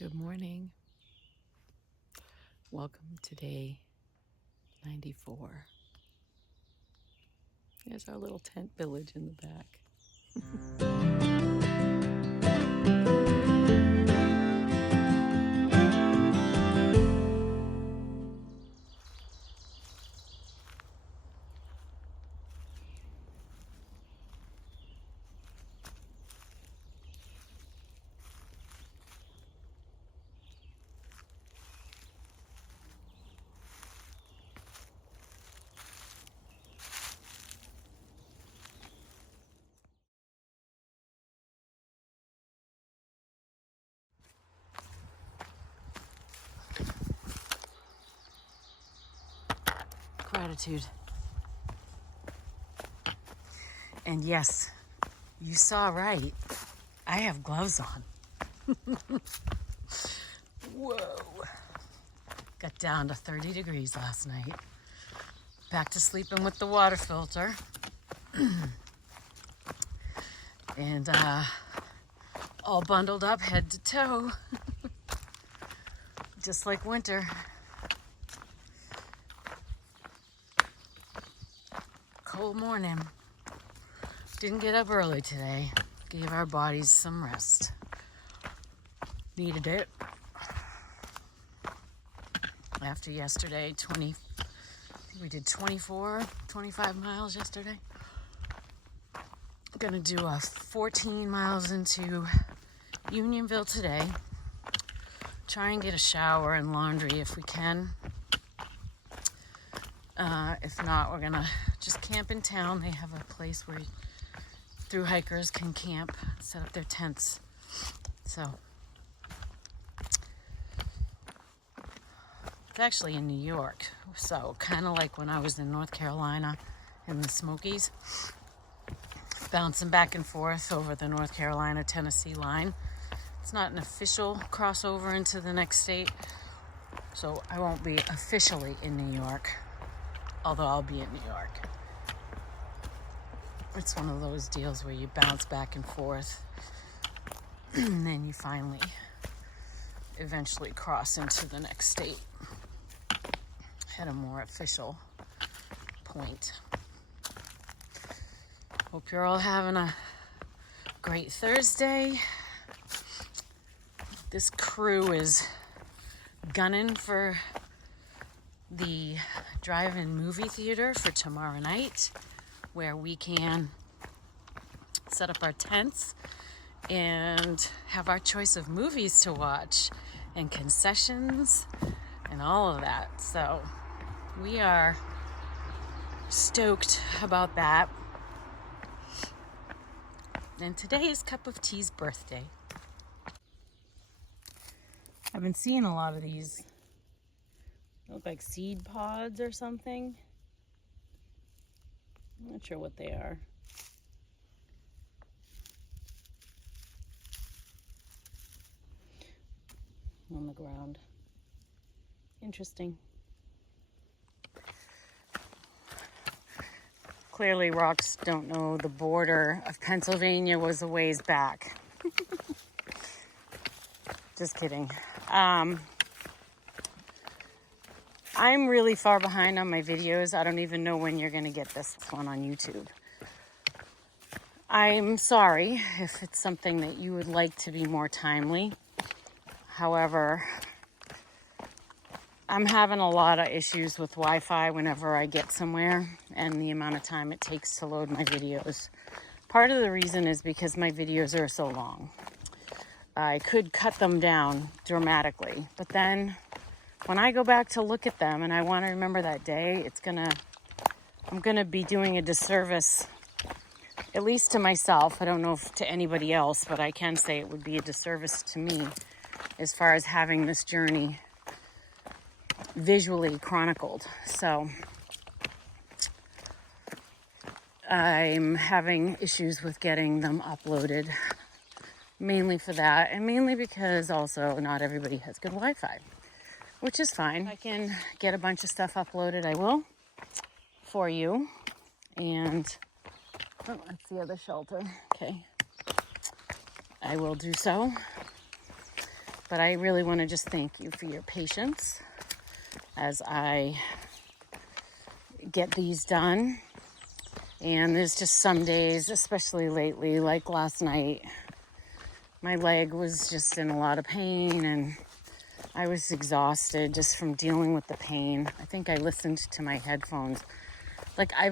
Good morning. Welcome to day 94. There's our little tent village in the back. Gratitude. And yes, you saw right. I have gloves on. Whoa. Got down to 30 degrees last night. Back to sleeping with the water filter. And all bundled up head to toe. Just like winter. Cold morning. Didn't get up early today. Gave our bodies some rest. Needed it. After yesterday, we did 25 miles yesterday. Gonna do 14 miles into Unionville today. Try and get a shower and laundry if we can. If not, we're gonna just camp in town. They have a place where through hikers can camp, set up their tents. So it's actually in New York. So kind of like when I was in North Carolina in the Smokies, bouncing back and forth over the North Carolina-Tennessee line. It's not an official crossover into the next state, so I won't be officially in New York, although I'll be in New York. It's one of those deals where you bounce back and forth, and then you finally, eventually cross into the next state at a more official point. Hope you're all having a great Thursday. This crew is gunning for the drive-in movie theater for tomorrow night, where we can set up our tents and have our choice of movies to watch and concessions and all of that. So we are stoked about that. And today is Cup of Tea's birthday. I've been seeing a lot of these. They look like seed pods or something. I'm not sure what they are. On the ground. Interesting. Clearly, rocks don't know the border of Pennsylvania was a ways back. Just kidding. I'm really far behind on my videos. I don't even know when you're going to get this one on YouTube. I'm sorry if it's something that you would like to be more timely. However, I'm having a lot of issues with Wi-Fi whenever I get somewhere and the amount of time it takes to load my videos. Part of the reason is because my videos are so long. I could cut them down dramatically, but then when I go back to look at them and I want to remember that day, I'm gonna be doing a disservice, at least to myself. I don't know if to anybody else, but I can say it would be a disservice to me as far as having this journey visually chronicled. So I'm having issues with getting them uploaded, mainly for that, and mainly because also not everybody has good Wi-Fi, which is fine. If I can get a bunch of stuff uploaded, I will, for you. And oh, that's the other shelter. Okay, I will do so. But I really want to just thank you for your patience as I get these done. And there's just some days, especially lately, like last night, my leg was just in a lot of pain and I was exhausted just from dealing with the pain. I think I listened to my headphones. Like I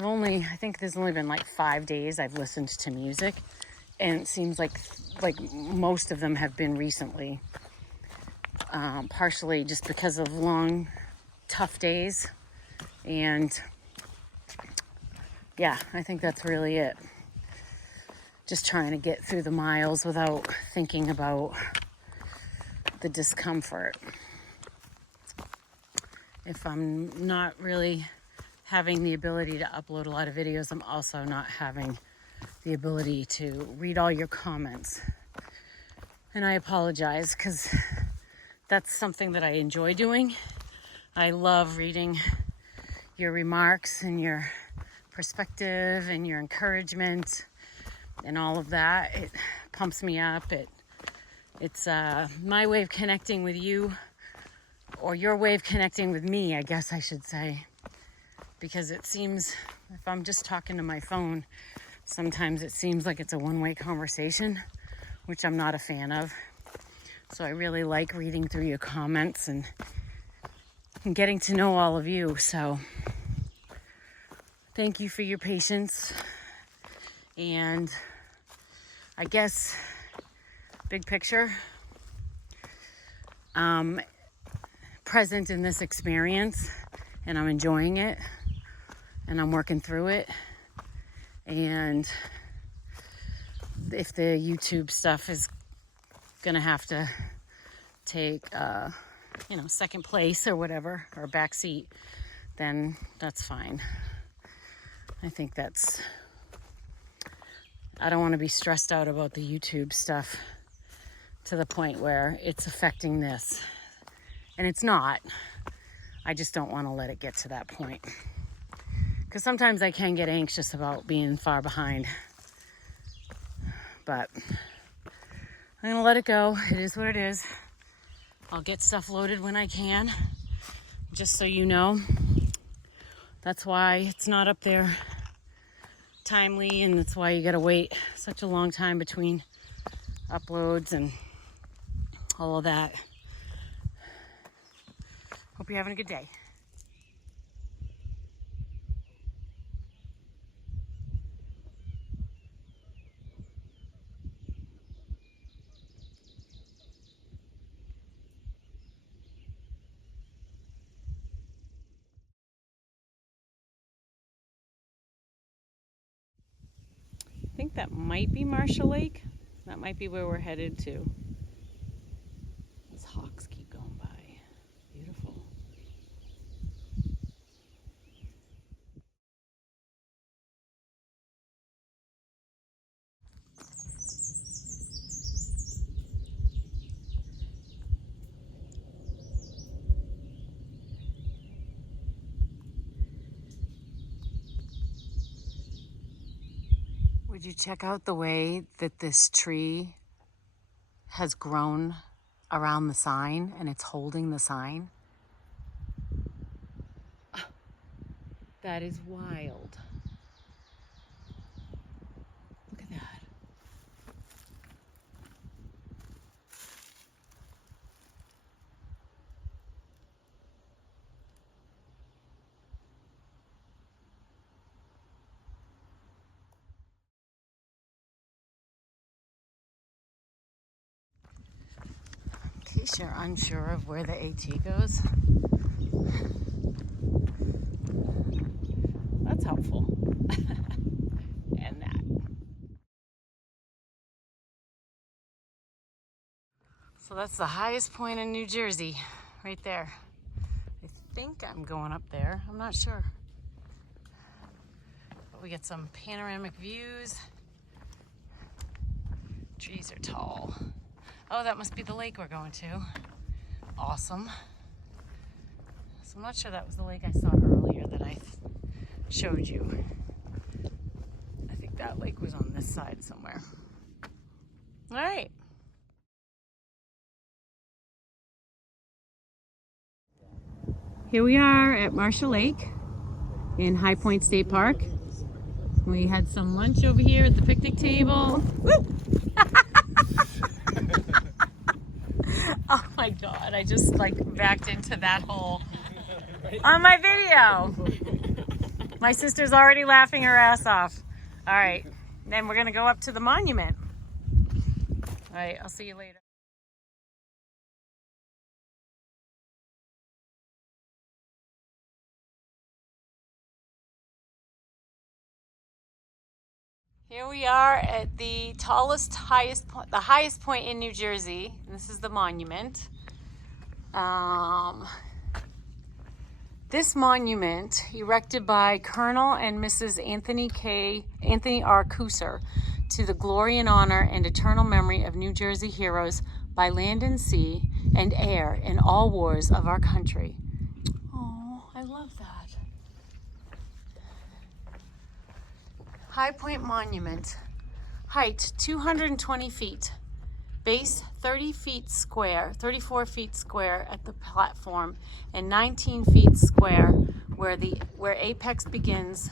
think there's only been like 5 days I've listened to music, and it seems like most of them have been recently. Partially just because of long, tough days. And yeah, I think that's really it. Just trying to get through the miles without thinking about the discomfort. If I'm not really having the ability to upload a lot of videos, I'm also not having the ability to read all your comments. And I apologize because that's something that I enjoy doing. I love reading your remarks and your perspective and your encouragement and all of that. It pumps me up. It's my way of connecting with you, or your way of connecting with me, I guess I should say. Because it seems, if I'm just talking to my phone, sometimes it seems like it's a one-way conversation, which I'm not a fan of. So I really like reading through your comments and getting to know all of you. So thank you for your patience. And I guess, big picture, present in this experience, and I'm enjoying it, and I'm working through it. And if the YouTube stuff is gonna have to take second place or whatever, or back seat, then that's fine. I think I don't want to be stressed out about the YouTube stuff to the point where it's affecting this. And it's not. I just don't want to let it get to that point. Because sometimes I can get anxious about being far behind. But I'm going to let it go. It is what it is. I'll get stuff loaded when I can. Just so you know. That's why it's not up there timely, and that's why you gotta wait such a long time between uploads and all of that. Hope you're having a good day. I think that might be Marshall Lake. That might be where we're headed to. Those hawks keep going by. Beautiful. Would you check out the way that this tree has grown around the sign, and it's holding the sign? That is wild. Look at that. In case you're unsure of where the AT goes, that's helpful. And that. So that's the highest point in New Jersey, right there. I think I'm going up there. I'm not sure. But we get some panoramic views. Trees are tall. Oh, that must be the lake we're going to. Awesome. So I'm not sure that was the lake I saw earlier that I showed you. I think that lake was on this side somewhere. All right. Here we are at Marshall Lake in High Point State Park. We had some lunch over here at the picnic table. Woo! Oh my God, I just like backed into that hole on my video. My sister's already laughing her ass off. All right, then we're gonna go up to the monument. All right, I'll see you later. Here we are at the highest point in New Jersey. This is the monument. This monument, erected by Colonel and Mrs. Anthony R. Cooser, to the glory and honor and eternal memory of New Jersey heroes by land and sea and air in all wars of our country. Oh, I love that. High Point Monument. Height 220 feet. Base 34 feet square at the platform and 19 feet square where apex begins.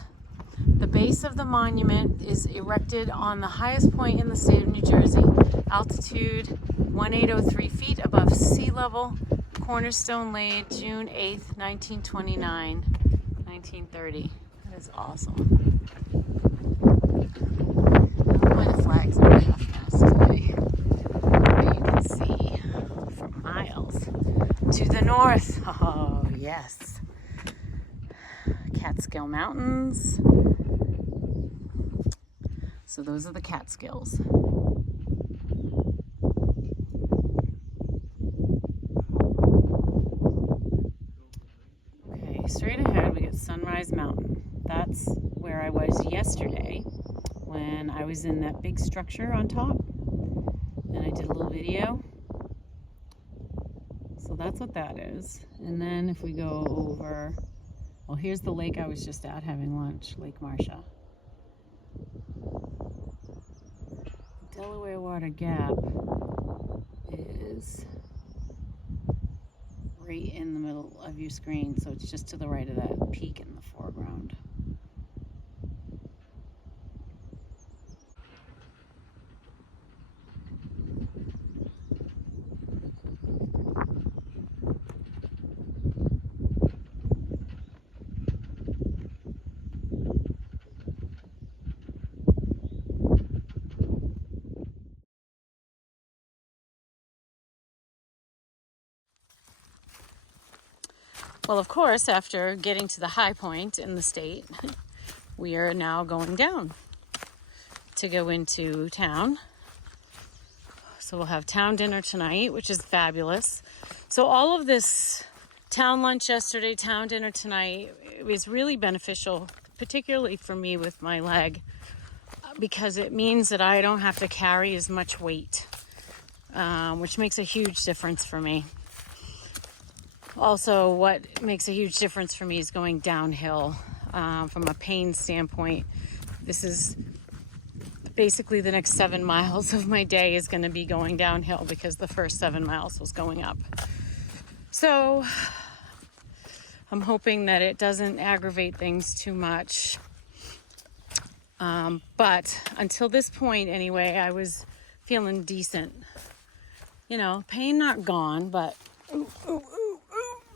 The base of the monument is erected on the highest point in the state of New Jersey. Altitude 1803 feet above sea level. Cornerstone laid June 8th, 1929, 1930. That is awesome. The flags are half-mast today. But you can see for miles to the north. Oh, yes. Catskill Mountains. So those are the Catskills. Okay, straight ahead we get Sunrise Mountain. That's where I was yesterday when I was in that big structure on top and I did a little video. So that's what that is. And then if we go over, well, here's the lake I was just at having lunch, Lake Marcia. Delaware Water Gap is right in the middle of your screen, so it's just to the right of that peak in the foreground. Well, of course, after getting to the high point in the state, we are now going down to go into town. So we'll have town dinner tonight, which is fabulous. So all of this town lunch yesterday, town dinner tonight, it was really beneficial, particularly for me with my leg, because it means that I don't have to carry as much weight, which makes a huge difference for me. Also, what makes a huge difference for me is going downhill from a pain standpoint. This is basically the next 7 miles of my day is going to be going downhill because the first 7 miles was going up. So I'm hoping that it doesn't aggravate things too much. But until this point anyway, I was feeling decent. You know, pain not gone, but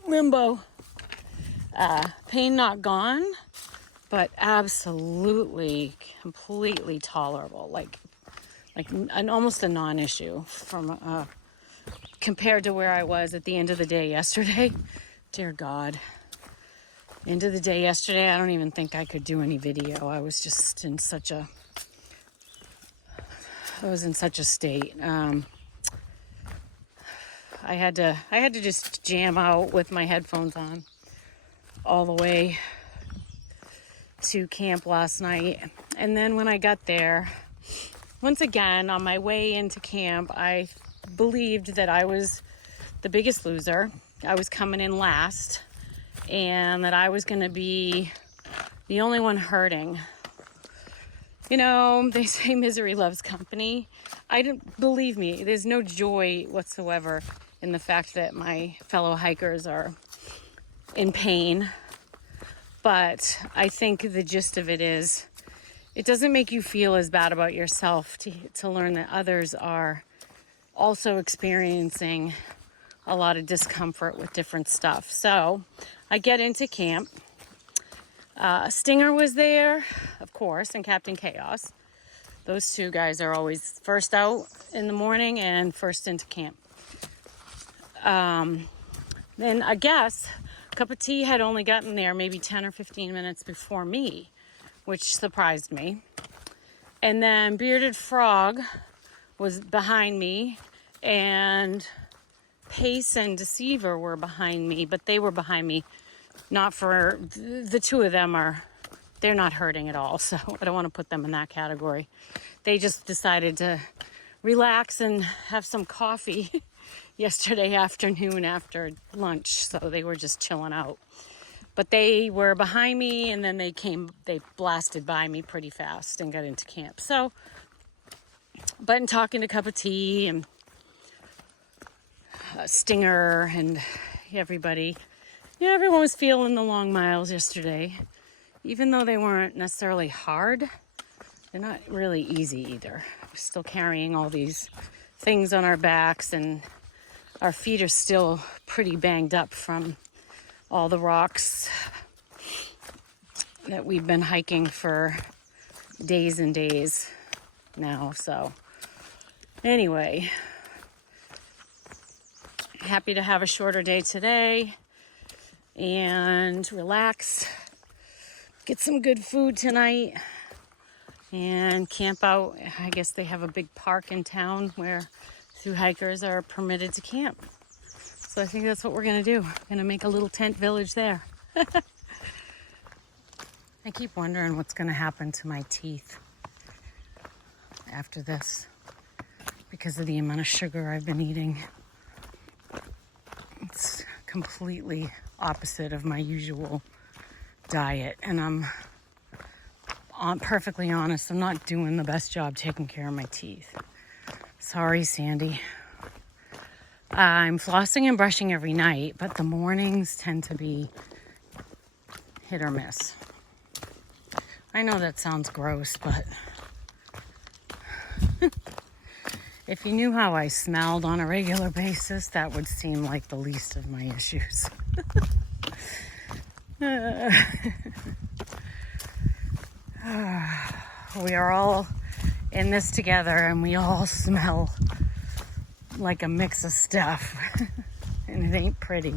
limbo. Pain not gone, but absolutely, completely tolerable. Like almost a non-issue from compared to where I was at the end of the day yesterday. Dear God. End of the day yesterday, I don't even think I could do any video. I was just in such a state. I had to just jam out with my headphones on all the way to camp last night. And then when I got there, once again, on my way into camp, I believed that I was the biggest loser. I was coming in last and that I was going to be the only one hurting. You know, they say misery loves company. I don't believe me. There's no joy whatsoever in the fact that my fellow hikers are in pain. But I think the gist of it is, it doesn't make you feel as bad about yourself to learn that others are also experiencing a lot of discomfort with different stuff. So I get into camp. Stinger was there, of course, and Captain Chaos. Those two guys are always first out in the morning and first into camp. Then I guess Cup of Tea had only gotten there maybe 10 or 15 minutes before me, which surprised me. And then Bearded Frog was behind me, and Pace and Deceiver were behind me, but they were behind me not for, the two of them they're not hurting at all, so I don't want to put them in that category. They just decided to relax and have some coffee yesterday afternoon after lunch, so they were just chilling out. But they were behind me, and then they blasted by me pretty fast and got into camp. So, but in talking to Cup of Tea and Stinger and everybody, everyone was feeling the long miles yesterday. Even though they weren't necessarily hard, they're not really easy either. We're still carrying all these things on our backs, and our feet are still pretty banged up from all the rocks that we've been hiking for days and days now. So anyway, happy to have a shorter day today and relax, get some good food tonight, and camp out. I guess they have a big park in town where through hikers are permitted to camp. So I think that's what we're gonna do. We're gonna make a little tent village there. I keep wondering what's gonna happen to my teeth after this because of the amount of sugar I've been eating. It's completely opposite of my usual diet, and I'm perfectly honest, I'm not doing the best job taking care of my teeth. Sorry, Sandy. I'm flossing and brushing every night, but the mornings tend to be hit or miss. I know that sounds gross, but if you knew how I smelled on a regular basis, that would seem like the least of my issues. We are all in this together, and we all smell like a mix of stuff, and it ain't pretty.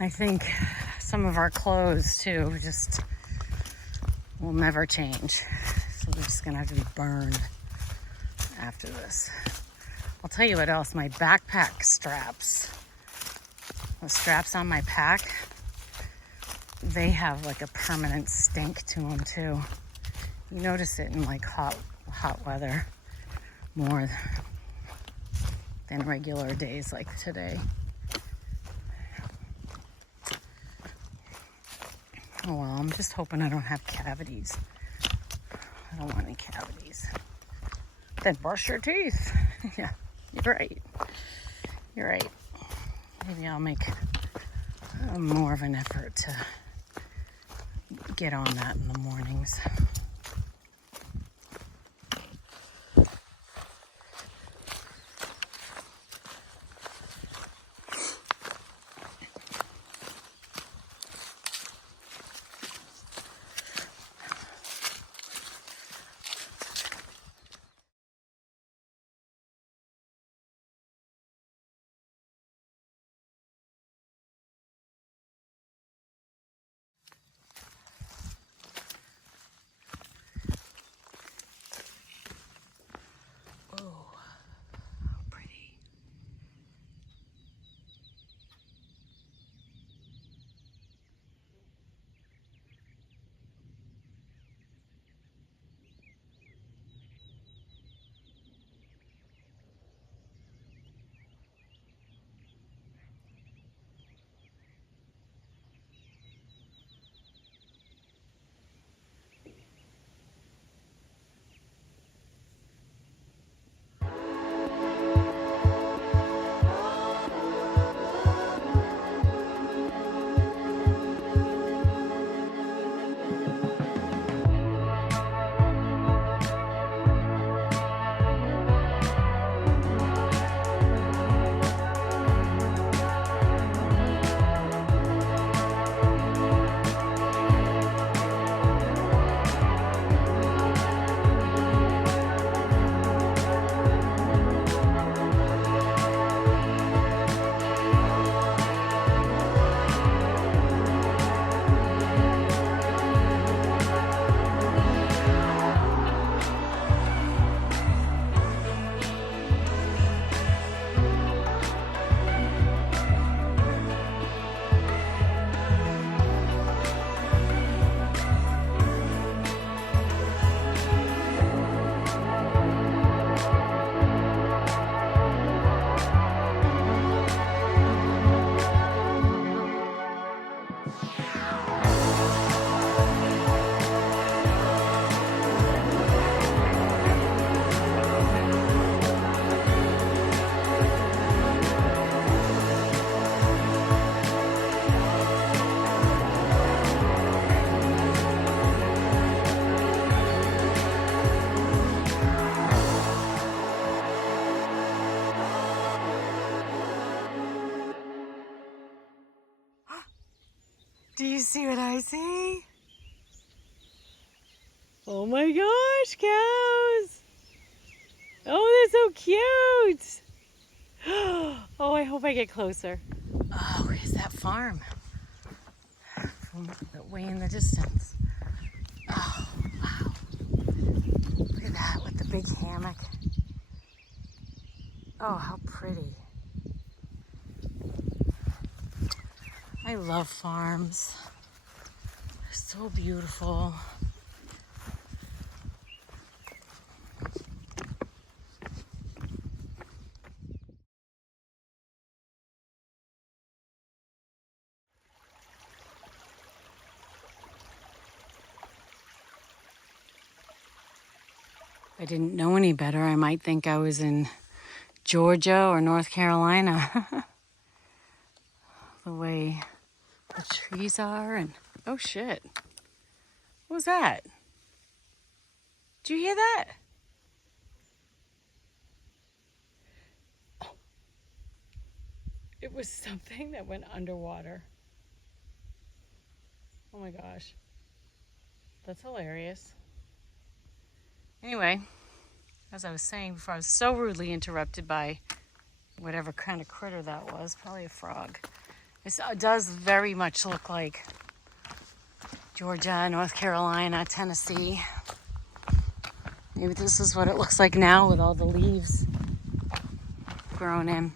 I think some of our clothes too just will never change, so they're just gonna have to be burned after this. I'll tell you what else, my backpack straps, the straps on my pack, they have like a permanent stink to them too. You notice it in like hot weather more than regular days like today. Oh well, I'm just hoping I don't have cavities. I don't want any cavities. Then brush your teeth. Yeah, you're right. You're right. Maybe I'll make more of an effort to get on that in the mornings. see what I see? Oh my gosh, cows! Oh, they're so cute! Oh, I hope I get closer. Oh, is that farm? From way in the distance. Oh, wow. Look at that with the big hammock. Oh, how pretty. I love farms. They're so beautiful. If I didn't know any better, I might think I was in Georgia or North Carolina. The way the trees are and oh shit. What was that? Did you hear that? It was something that went underwater. Oh my gosh. That's hilarious. Anyway, as I was saying before, I was so rudely interrupted by whatever kind of critter that was. Probably a frog. It does very much look like Georgia, North Carolina, Tennessee. Maybe this is what it looks like now with all the leaves grown in.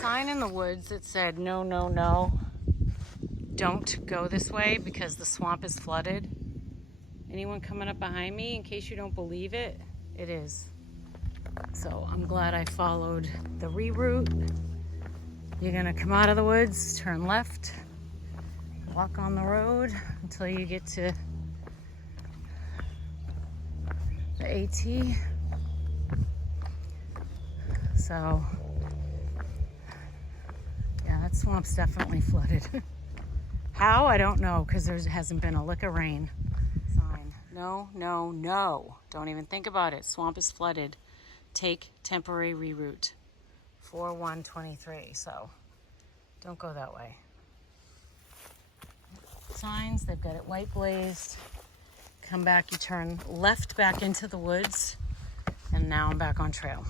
Sign in the woods that said no, no, no, don't go this way because the swamp is flooded. Anyone coming up behind me, in case you don't believe it, it is. So I'm glad I followed the reroute. You're gonna come out of the woods, turn left, walk on the road until you get to the AT. So yeah, that swamp's definitely flooded. How? I don't know, because there hasn't been a lick of rain. Sign. No, no, no. Don't even think about it. Swamp is flooded. Take temporary reroute. 4123. So don't go that way. Signs, they've got it white glazed. Come back, you turn left back into the woods, and now I'm back on trail.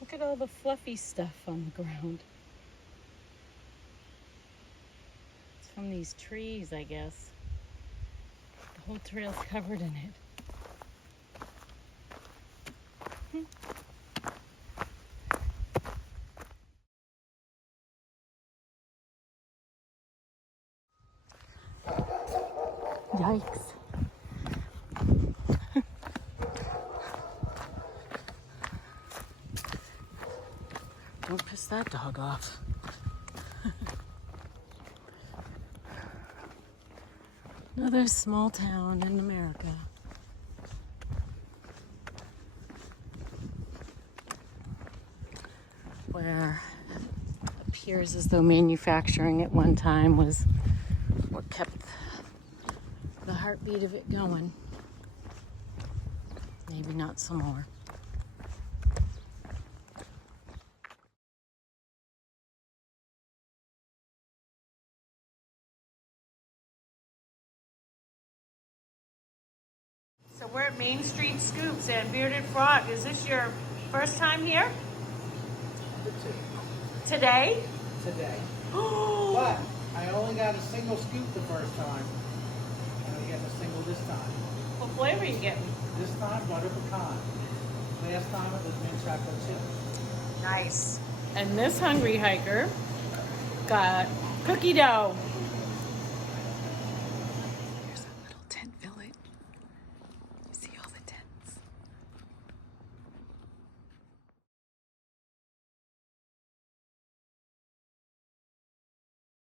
Look at all the fluffy stuff on the ground. It's from these trees, I guess. The whole trail's covered in it. Yikes. Don't piss that dog off. Another small town in America. Where it appears as though manufacturing at one time was what kept heartbeat of it going. Maybe not some more. So we're at Main Street Scoops at Bearded Frog. Is this your first time here? Today? Today. But I only got a single scoop the first time. And I'm getting a single this time. What flavor are you getting? This time, butter pecan. Last time it was mint chocolate chip. Nice. And this hungry hiker got cookie dough.